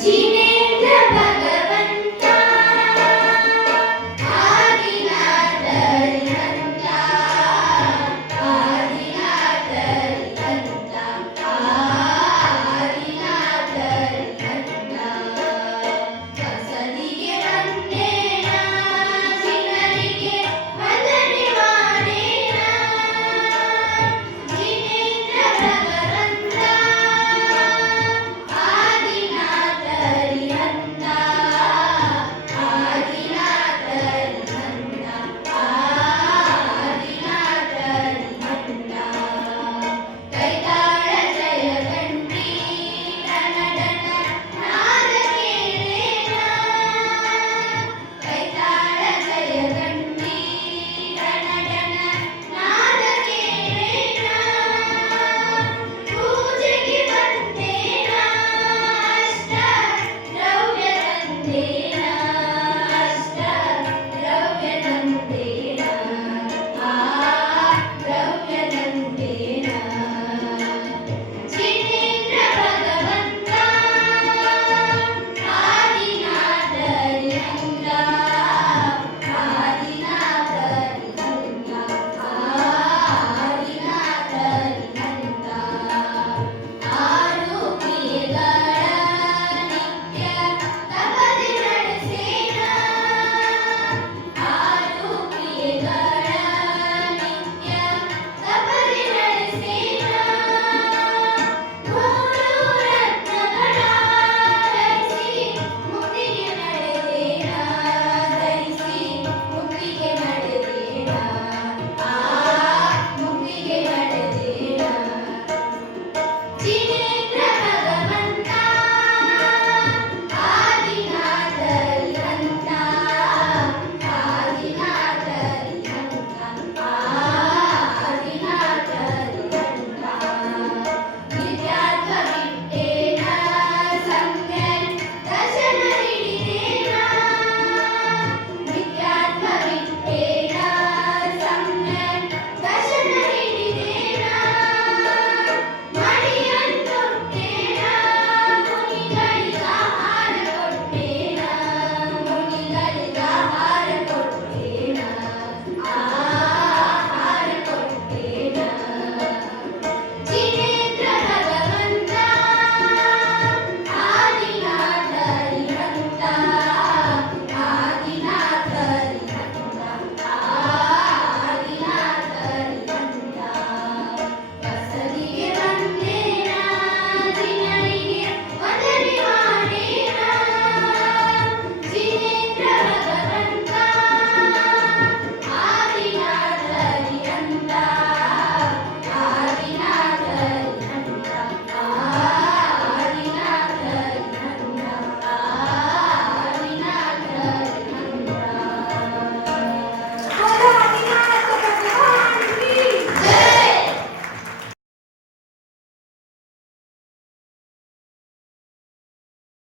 今天。